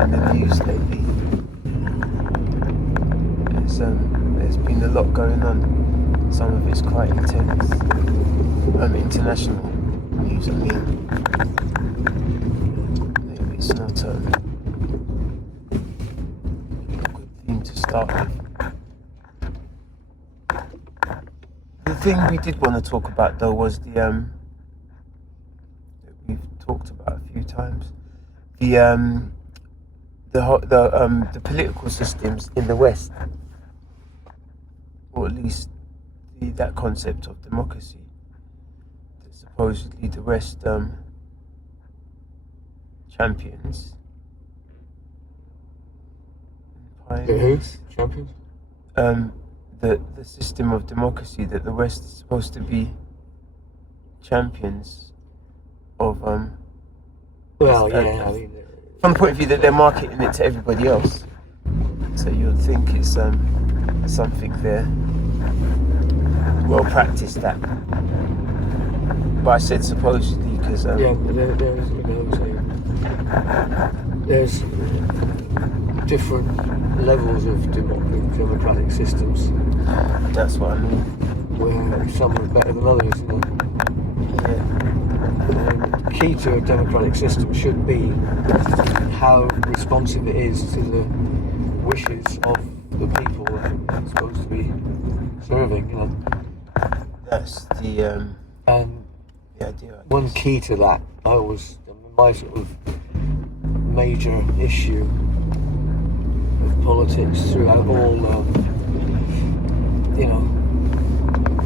in the news lately. There's been a lot going on. Some of it's quite intense. International news, I mean. Maybe it's not a good theme to start with. The thing we did want to talk about though was the that we've talked about a few times, the political systems in the West, or at least that concept of democracy that supposedly the West champions. Who? Champions? The system of democracy that the West is supposed to be champions of. Well, yeah, I mean, from the point of view that they're marketing it to everybody else, so you'd think it's something they're well practiced at. But I said supposedly because there's different levels of democratic systems. That's what I mean. Where some are better than others. You know? Yeah. The key to a democratic system should be how responsive it is to the wishes of the people that it's supposed to be serving. You know. That's the idea. One key to that, my sort of major issue of politics throughout all,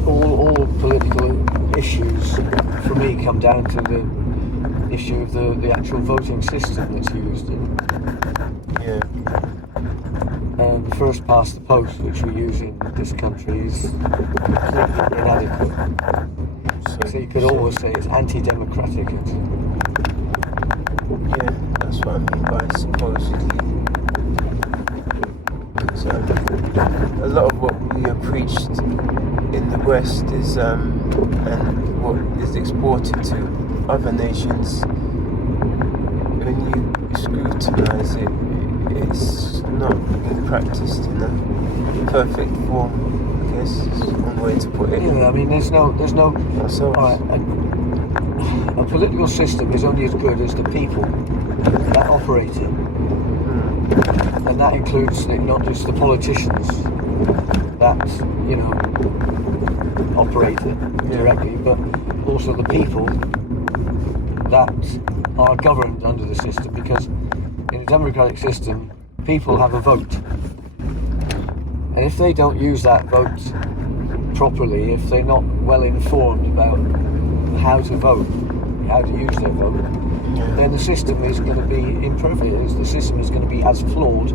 all political issues for me come down to the issue of the actual voting system that's used. Yeah. The first past the post, which we use in this country, is completely inadequate. So you could always say it's anti-democratic. Yeah, that's what I mean by supposedly. So a lot of what we are preached in the West is and what is exported to other nations, when you scrutinise it, it's not being practiced in a perfect form, I guess is one way to put it. Yeah, I mean there's no a political system is only as good as the people that operate it. And that includes not just the politicians that, operate it directly, but also the people that are governed under the system, because in a democratic system, people have a vote. And if they don't use that vote properly, if they're not well informed about how to vote, how to use their vote, then the system is going to be imperfect. The system is going to be as flawed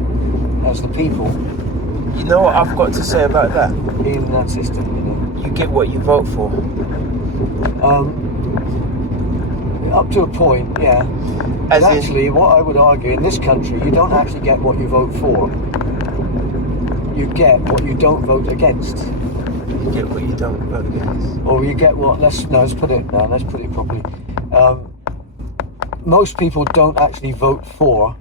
as the people. You know what I've got to say about that? In that system, you get what you vote for. Up to a point, yeah. But actually, what I would argue, in this country, you don't actually get what you vote for. You get what you don't vote against. You get what you don't vote against. Or you get what? Let's put it properly. Most people don't actually vote for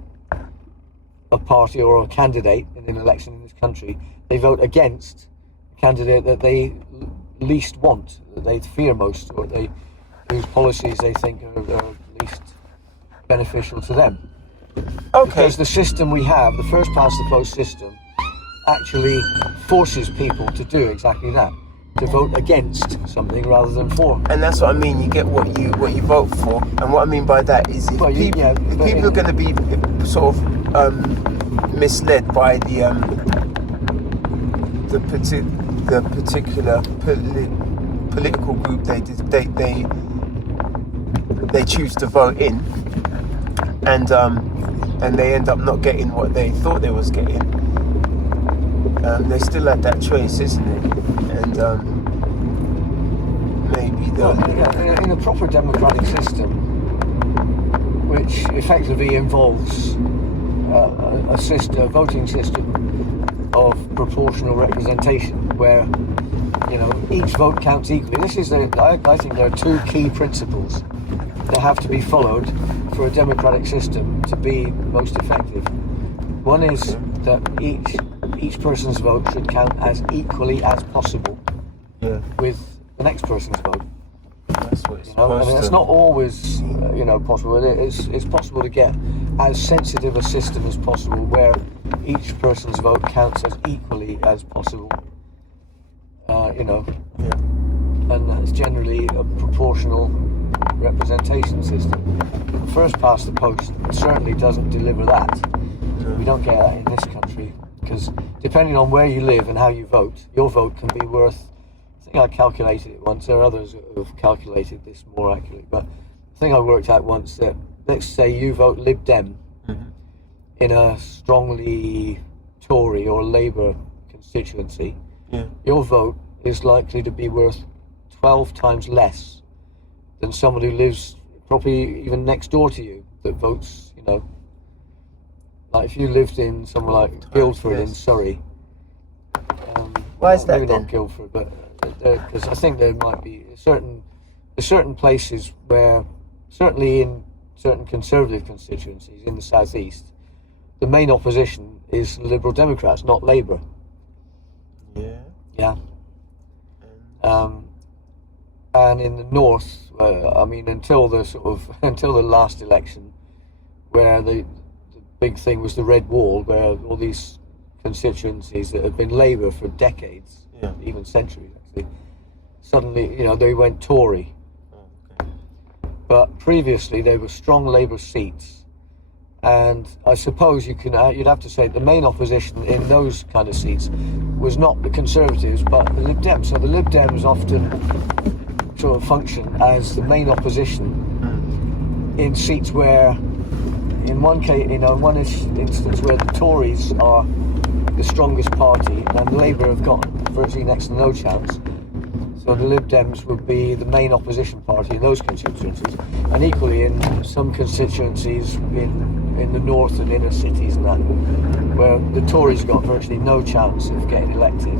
a party or a candidate in an election in this country. They vote against a candidate that they least want, that they fear most, or whose policies they think are least beneficial to them. Okay. Because the system we have, the first past the post system, actually forces people to do exactly that, to vote against something rather than for. And that's what I mean. You get what you vote for, and what I mean by that is if people are going to be sort of misled by the particular political group they choose to vote in, and they end up not getting what they thought they was getting. They still had that choice, isn't it? And maybe in a proper democratic system, which effectively involves a voting system of proportional representation, where each vote counts equally. I think there are two key principles that have to be followed for a democratic system to be most effective. One is that each person's vote should count as equally as possible with the next person's vote. That's what it's And it's not always possible. It's possible to get as sensitive a system as possible where each person's vote counts as equally as possible. And that's generally a proportional representation system. The first past the post certainly doesn't deliver that. We don't get that in this country, because depending on where you live and how you vote, your vote can be worth, I think I calculated it once, there are others who have calculated this more accurately, but I think I worked out once that, let's say you vote Lib Dem in a strongly Tory or Labour constituency, your vote is likely to be worth 12 times less than someone who lives probably even next door to you that votes, like if you lived in somewhere like Guildford in Surrey. Why is that maybe then? not Guildford, but because I think there might be certain places where, certainly in certain Conservative constituencies in the southeast, the main opposition is Liberal Democrats, not Labour. Yeah. And in the north, until the last election, where the big thing was the Red Wall, where all these constituencies that had been Labour for decades, even centuries actually, suddenly, they went Tory. But previously they were strong Labour seats, and I suppose you'd have to say the main opposition in those kind of seats was not the Conservatives but the Lib Dems. So the Lib Dems often sort of function as the main opposition in seats where, in one case, one instance where the Tories are the strongest party and Labour have got virtually next to no chance. So the Lib Dems would be the main opposition party in those constituencies, and equally in some constituencies in the north and inner cities and that, where the Tories got virtually no chance of getting elected.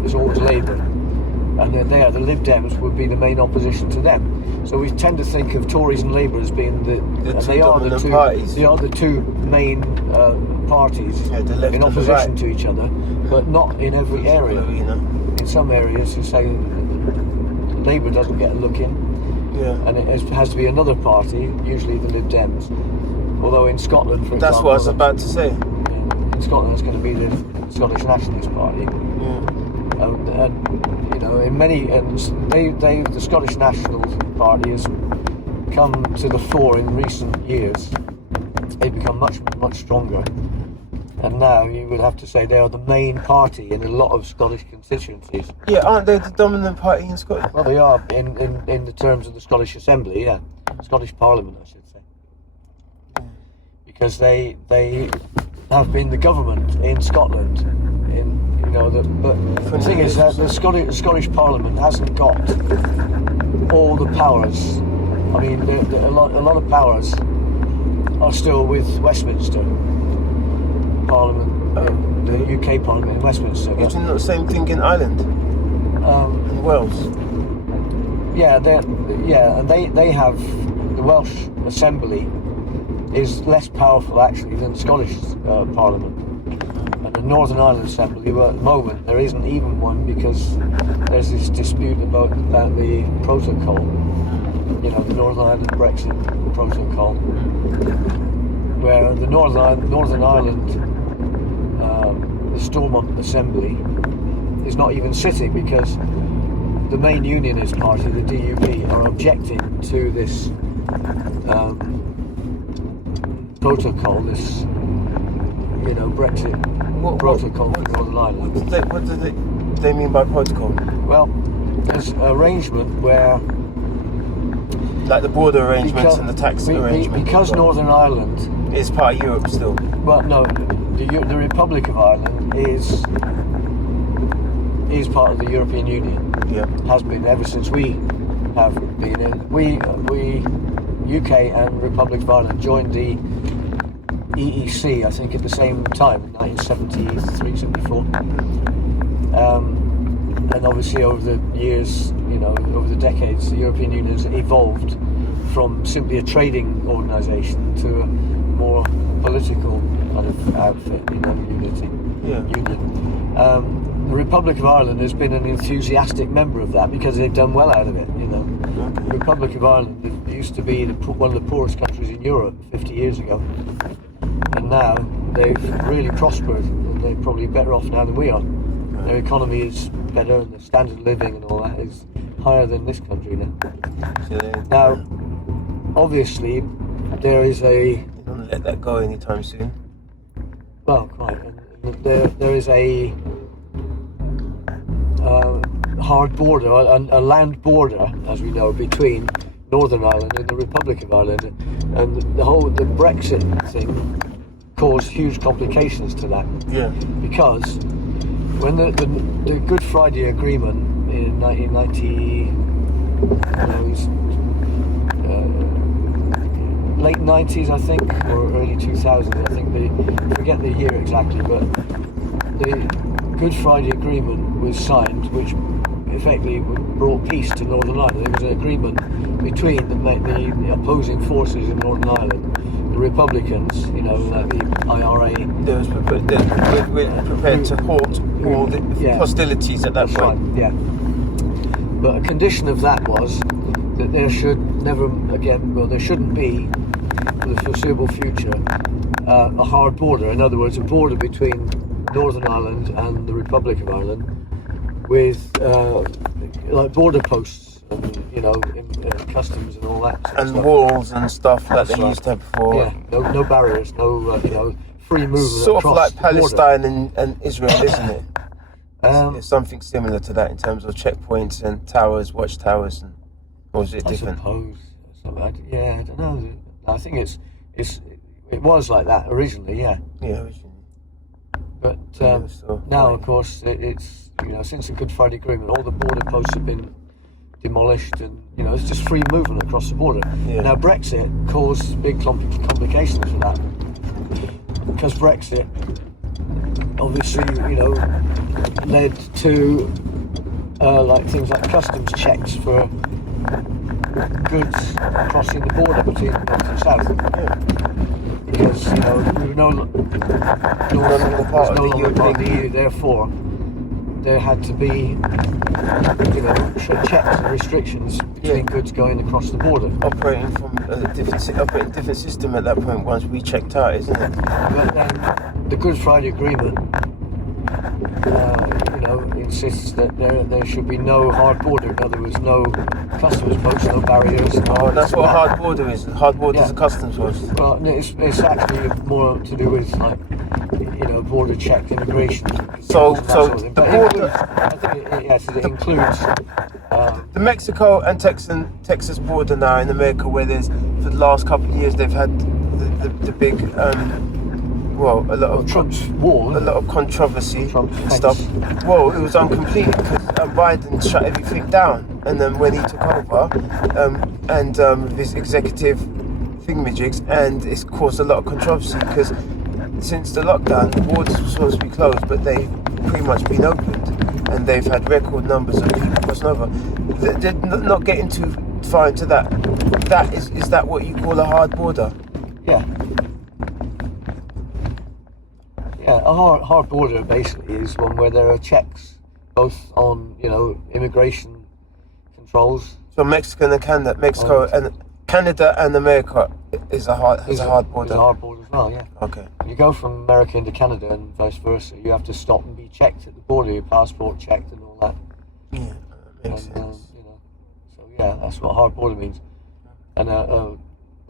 There's always Labour, and then there the Lib Dems would be the main opposition to them. So we tend to think of Tories and Labour as being they are the two main parties in opposition to each other, but not in every area. In some areas, you say Labour doesn't get a look in, and it has to be another party, usually the Lib Dems. Although in Scotland, for example, that's what I was about to say. In Scotland, it's going to be the Scottish Nationalist Party, the Scottish National Party has come to the fore in recent years. They've become much stronger, and now you would have to say they are the main party in a lot of Scottish constituencies. Yeah, aren't they the dominant party in Scotland? Well, they are in the terms of the Scottish Assembly, Scottish Parliament, I should say, because they have been the government in Scotland. But the thing is that the Scottish Parliament hasn't got all the powers. I mean, a lot of powers are still with Westminster Parliament, the UK Parliament in Westminster. Isn't it the same thing in Ireland? In Wales? And they have, the Welsh Assembly is less powerful actually than the Scottish Parliament. And the Northern Ireland Assembly, well, at the moment there isn't even one, because there's this dispute about the protocol, the Northern Ireland Brexit protocol, where the Northern Ireland the Stormont Assembly is not even sitting because the main unionist party, the DUP, are objecting to this protocol, this Brexit protocol for Northern Ireland. What do they mean by protocol? Well, there's an arrangement where, like the border arrangements and the tax arrangement. Because Northern Ireland is part of Europe still. Well, no, the Republic of Ireland is part of the European Union. Yeah, has been ever since we have been in. We UK and Republic of Ireland joined the EEC, I think, at the same time, in 1973, 74. And obviously over the years, over the decades, the European Union has evolved from simply a trading organisation to a more political kind of outfit, union. The Republic of Ireland has been an enthusiastic member of that because they've done well out of it. The Republic of Ireland used to be one of the poorest countries in Europe 50 years ago, and now they've really prospered, and they're probably better off now than we are. Their economy is better, and the standard of living and all that is higher than this country now. Now, obviously, there is a... You don't want to let that go anytime soon. Well, quite. And there is a hard border, a land border, as we know, between Northern Ireland and the Republic of Ireland, and the Brexit thing caused huge complications to that. Yeah. Because when the Good Friday Agreement in 1990, late 90s, I think, or early 2000s, I think. I forget the year exactly, but the Good Friday Agreement was signed, which effectively brought peace to Northern Ireland. There was an agreement between the opposing forces in Northern Ireland, the Republicans, like the IRA. We're prepared to halt all the hostilities at that point. Right, yeah. But a condition of that was that there should never again, there shouldn't be, for the foreseeable future, a hard border. In other words, a border between Northern Ireland and the Republic of Ireland with like border posts and customs and all that. And walls and stuff that they used to have before. Yeah, no barriers, no free movement. Sort of like Palestine and Israel, isn't it? It's something similar to that in terms of checkpoints and towers, watchtowers, or is it different? I suppose. I don't know. I think it was like that originally. Yeah. Yeah, originally. But now, of course, it's since the Good Friday Agreement, all the border posts have been demolished, and it's just free movement across the border. Yeah. Now Brexit caused big complications for that, because Brexit obviously led to like things like customs checks for goods crossing the border between north and south. Yeah. Because we were no longer part of the EU, therefore there had to be checks and restrictions between goods going across the border. Operating from a different system at that point once we checked out, isn't it? But then the Good Friday Agreement insists that there should be no hard border. In other words, no customs posts, no barriers. That's what a hard border is. A hard border is a customs post. Well, it's actually more to do with border check immigration. So the border. I think it includes the Mexico and Texas border now in America, where there's for the last couple of years they've had the big. A lot of Trump's wall, a lot of controversy and stuff. Well, it was uncompleted because Biden shut everything down, and then when he took over, with his executive thingamajigs, and it's caused a lot of controversy because since the lockdown, the borders were supposed to be closed, but they've pretty much been opened, and they've had record numbers of people crossing over. They're not getting too far into that. Is that what you call a hard border? Yeah. Yeah, a hard border basically is one where there are checks, both on immigration controls. So Mexico and Canada and America is a hard border. It's a hard border as well, yeah. Okay. When you go from America into Canada and vice versa, you have to stop and be checked at the border, your passport checked and all that. Yeah, that makes sense. So yeah, that's what a hard border means. And a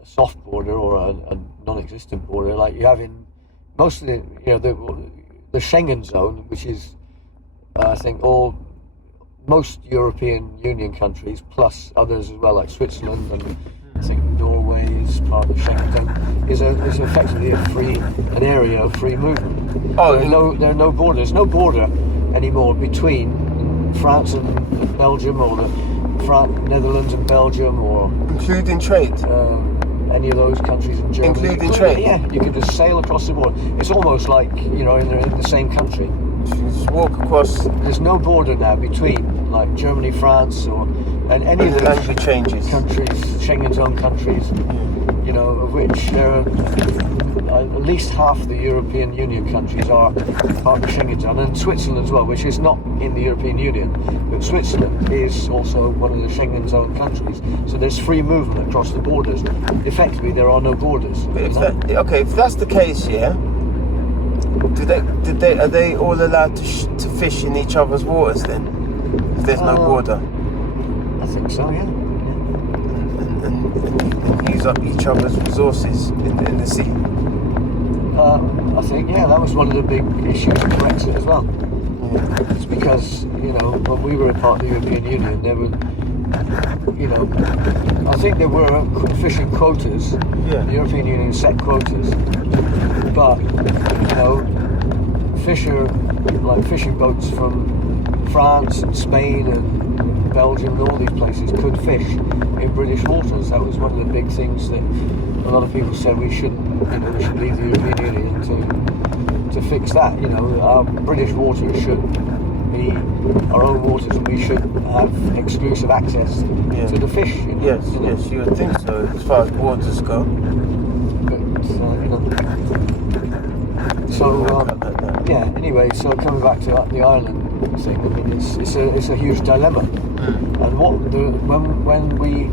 soft border or a non-existent border, like you have in most of the Schengen zone, which is I think most European Union countries plus others as well, like Switzerland and I think Norway is part of the Schengen zone, is effectively an area of free movement. There are no borders, no border anymore between France and Belgium, or the Netherlands and Belgium, or including trade. Any of those countries in Germany. Including trade? Yeah, you can just sail across the border. It's almost like, in the same country. You just walk across. There's no border now between like Germany, France, and any of the the language changes. countries, Schengen zone countries. You know, of which there are at least half the European Union countries are part of the Schengen zone, and Switzerland as well, which is not in the European Union, but Switzerland is also one of the Schengen zone countries. So there's free movement across the borders. Effectively, there are no borders. But if that's the case, yeah. Are they all allowed to fish in each other's waters then? If there's no border? I think so, yeah. And use up each other's resources in the sea. I think, yeah, that was one of the big issues of Brexit as well. Yeah. It's because, you know, when we were a part of the European Union, there were, you know, I think there were fishing quotas. Yeah. The European Union set quotas. But, you know, fishing boats from France and Spain and Belgium and all these places could fish in British waters. That was one of the big things that a lot of people said we should leave the European Union to fix that. You know, our British waters should be our own waters, and we should have exclusive access to the fish. You know, yes, you would think so, as far as borders go. But, you know. So yeah. Anyway, so coming back to the Ireland thing, I mean, it's a huge dilemma. And when we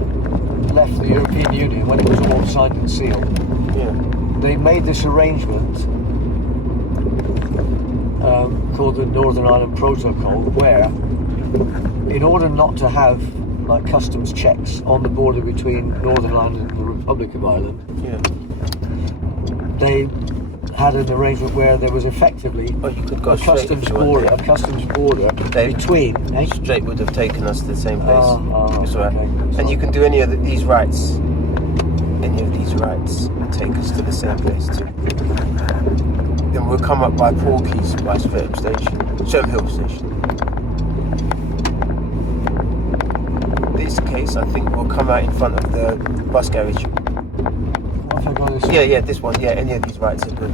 left the European Union, when it was all signed and sealed, they made this arrangement called the Northern Ireland Protocol, where, in order not to have like customs checks on the border between Northern Ireland and the Republic of Ireland, they had an arrangement where there was effectively you could go a customs border between. Straight would have taken us to the same place. It's all right. Okay. And you can do any of these rights. Any of these rights will take us to the same place too. Then we'll come up by Porky's by Sherm Hill Station. In this case, I think we'll come out in front of the bus garage. Yeah, this one. Yeah, any of these rights are good.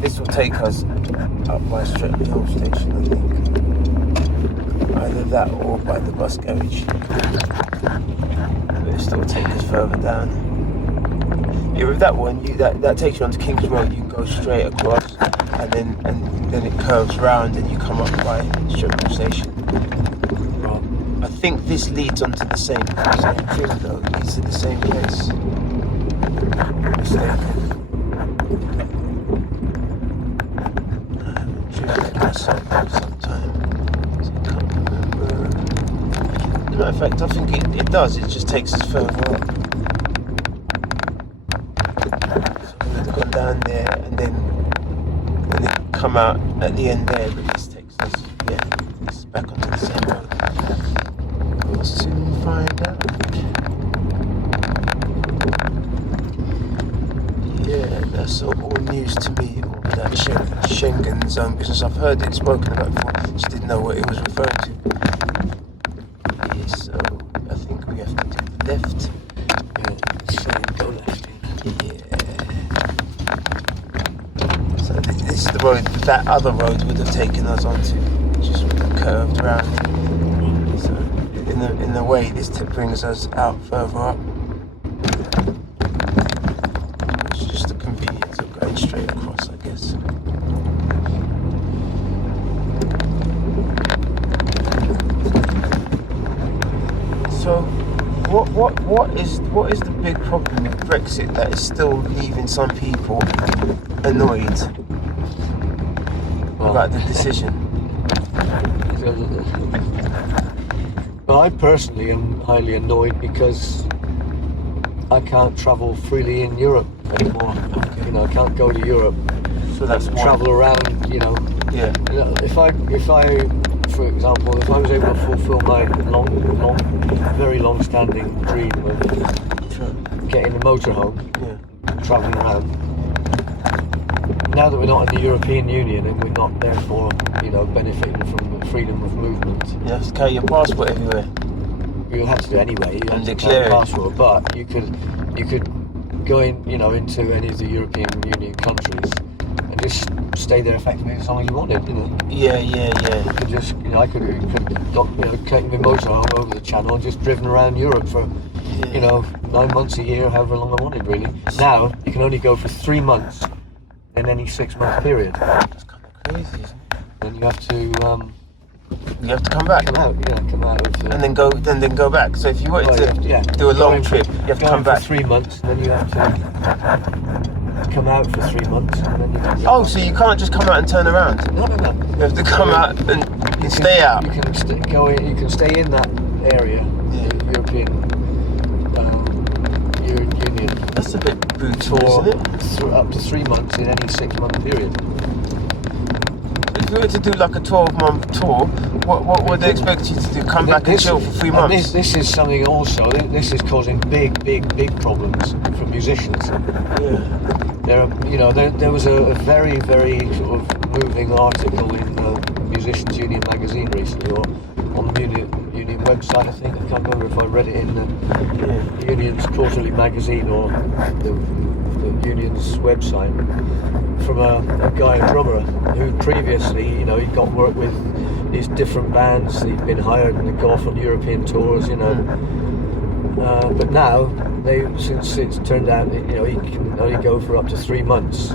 This will take us up by Sherm Hill Station, I think. Either that or by the bus garage. But it'll still take us further down. Yeah, with that one, that takes you onto King's Road. You go straight across, and then it curves round, and you come up by Sherm Hill Station. I think this leads onto the same thing though. It leads to the same place. Sometime. I can't remember. As a matter of fact, I think it does. It just takes us further up. So we would have gone down there and then come out at the end there, but this takes us, this is back onto the same road. We'll soon find out. Yeah, that's all news to me, all that Schengen zone business. I've heard it spoken about before, just didn't know what it was referring to. Yeah, so I think we have to do the left. Go left. Yeah. So this is the road that other road would have taken us onto, just curved round. So in a way, this brings us out further up. It's just the convenience of going straight across, I guess. So, what is the big problem with Brexit that is still leaving some people annoyed about the decision? Well, I personally am highly annoyed because I can't travel freely in Europe anymore. You know, I can't go to Europe. So that's travel around. You know. Yeah. If I, for example, if I was able to fulfil my very long-standing dream of getting a motorhome, traveling around. Now that we're not in the European Union and we're not therefore, benefiting from the freedom of movement. You have to carry your passport everywhere. You'll have to do it anyway. You have to declare carry a passport, but you could go in, into any of the European Union countries and just stay there effectively as long as you wanted, you know. Yeah. You could just, you know, I could taken my motorhome over the channel and just driven around Europe for, you know, 9 months a year, however long I wanted, really. Now, you can only go for 3 months in any 6-month period. That's kind of crazy, isn't it? Then you have to You have to come back. come out of And then go back. So if you wanted to do a long trip, you have to come back for 3 months, and then you have to come out for 3 months, and then you can get Oh, so you can't just come out and turn around. No. You have to come out and stay out. You can go in. You can stay in that area, the European Union, That's a bit brutal, isn't it? for up to 3 months in any 6-month period. If you were to do like a 12-month tour, what would they expect you to do? Come back and chill for 3 months? This is something also. This is causing big problems for musicians. Yeah. There was a very sort of moving article in Musicians Union magazine recently, or on the Union website. I think I can't remember if I read it in the Union's quarterly magazine or the Union's website, from a guy, a drummer, who previously, you know, he got work with these different bands. He'd been hired and they'd go off on European tours, you know. But now, since it's turned out that, you know, he can only go for up to 3 months.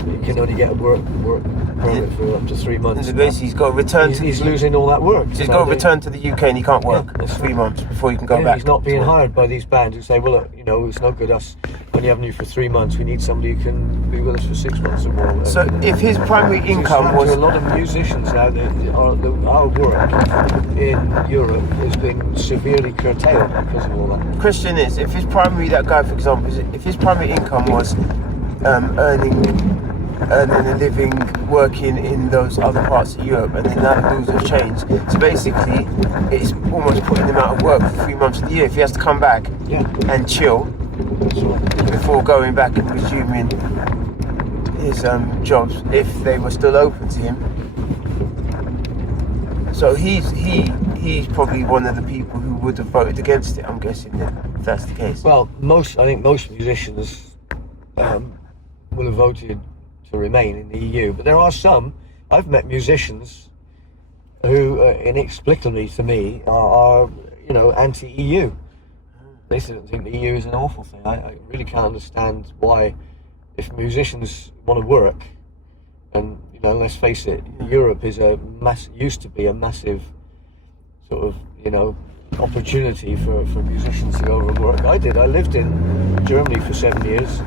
He can only get a work permit for up to 3 months. And basically, he's got to return. He's losing all that work. So he's got to return to the UK, and he can't work for 3 months before he can go back. He's not being hired by these bands who say, well, look, you know, it's no good us only having you for 3 months. We need somebody who can be with us for 6 months or more. So if his primary income was... a lot of musicians now, our work in Europe has been severely curtailed because of all that. The question is, if his primary, that guy for example, if his primary income was earning a living working in those other parts of Europe, and then now the rules have changed, so basically it's almost putting him out of work for 3 months of the year if he has to come back and chill before going back and resuming his jobs if they were still open to him. So he's probably one of the people who would have voted against it, I'm guessing, then, if that's the case. Well, I think most musicians will have voted to remain in the EU, but there are some. I've met musicians who, inexplicably to me, are you know, anti-EU. They don't think the EU is an awful thing. I really can't understand why, if musicians want to work, and you know, let's face it, Europe is used to be a massive sort of, you know, opportunity for musicians to go over and work. I lived in Germany for 7 years.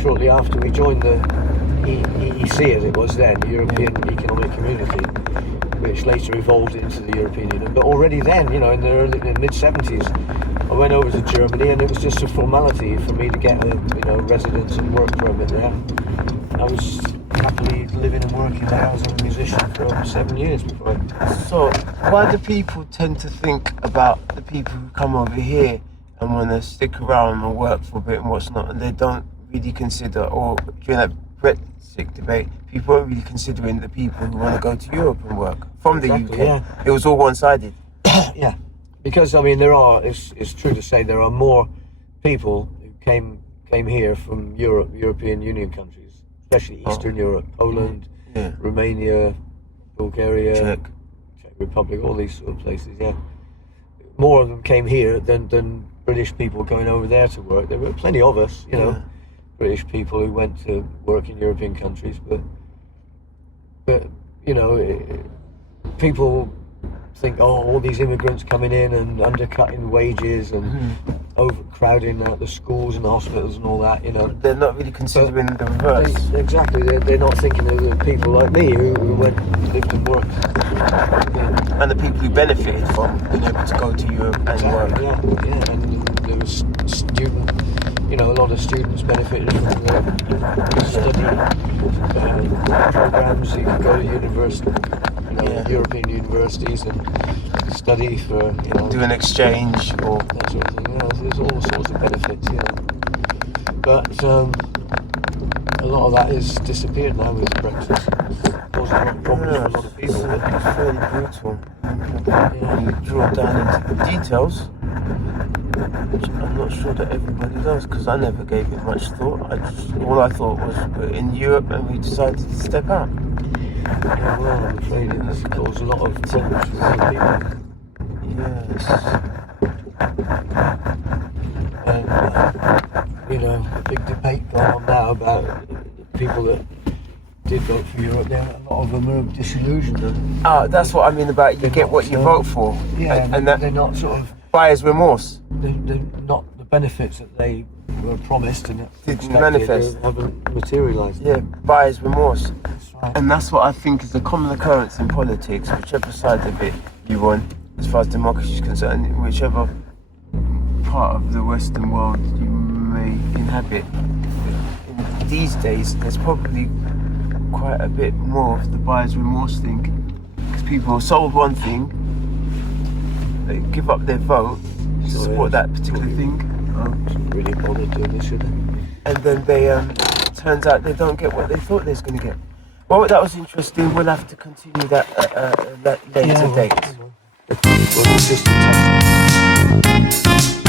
Shortly after we joined the EEC, as it was then, European Economic Community, which later evolved into the European Union. But already then, you know, in the mid-70s, I went over to Germany, and it was just a formality for me to get a residence and work permit there. I was happily living and working there as a musician for over 7 years before. So why do people tend to think about the people who come over here and want to stick around and work for a bit and what's not, and they don't really consider, or during that Brexit debate, people weren't really considering the people who want to go to Europe and work from the UK. Yeah. It was all one-sided. Yeah, because I mean, it's true to say there are more people who came here from European Union countries, especially Eastern Europe, Poland, Romania, Bulgaria, Czech Republic, all these sort of places. Yeah, more of them came here than British people going over there to work. There were plenty of us, you know, British people who went to work in European countries, but you know, people think, oh, all these immigrants coming in and undercutting wages and overcrowding out the schools and the hospitals and all that, you know. They're not really considering the reverse. Exactly, they're not thinking of the people like me who went, lived and worked. And the people who benefited from being able to go to Europe and work. Yeah, and there was a lot of students benefited from the study programs. You could go to university, European universities and study for, do an exchange or that sort of thing. There's all sorts of benefits, But a lot of that has disappeared now with Brexit. Causing a lot of problems for a lot of people. It's fairly brutal. When you drill down into the details, which I'm not sure that everybody does, because I never gave it much thought. All I thought was we're in Europe and we decided to step out. Yeah, well, I'm afraid it has caused a lot of problems for other people. Yes. And, you know, a big debate going on now about people that did vote for Europe. There, a lot of them are disillusioned. That's what I mean about you get what you vote for. Yeah, and that they're not sort of buyer's remorse. they're not the benefits that they were promised and Didn't manifest. haven't materialised. Yeah, buyer's remorse. That's right. And that's what I think is a common occurrence in politics, whichever side of it you're on, as far as democracy is concerned, whichever part of the Western world you may inhabit. These days, there's probably quite a bit more of the buyer's remorse thing, because people are sold one thing, they give up their vote to support that particular thing, Really bothered doing this, should they? and then they turns out they don't get what they thought they was going to get. Well, that was interesting. We'll have to continue that at a later date. Well, it's just a test.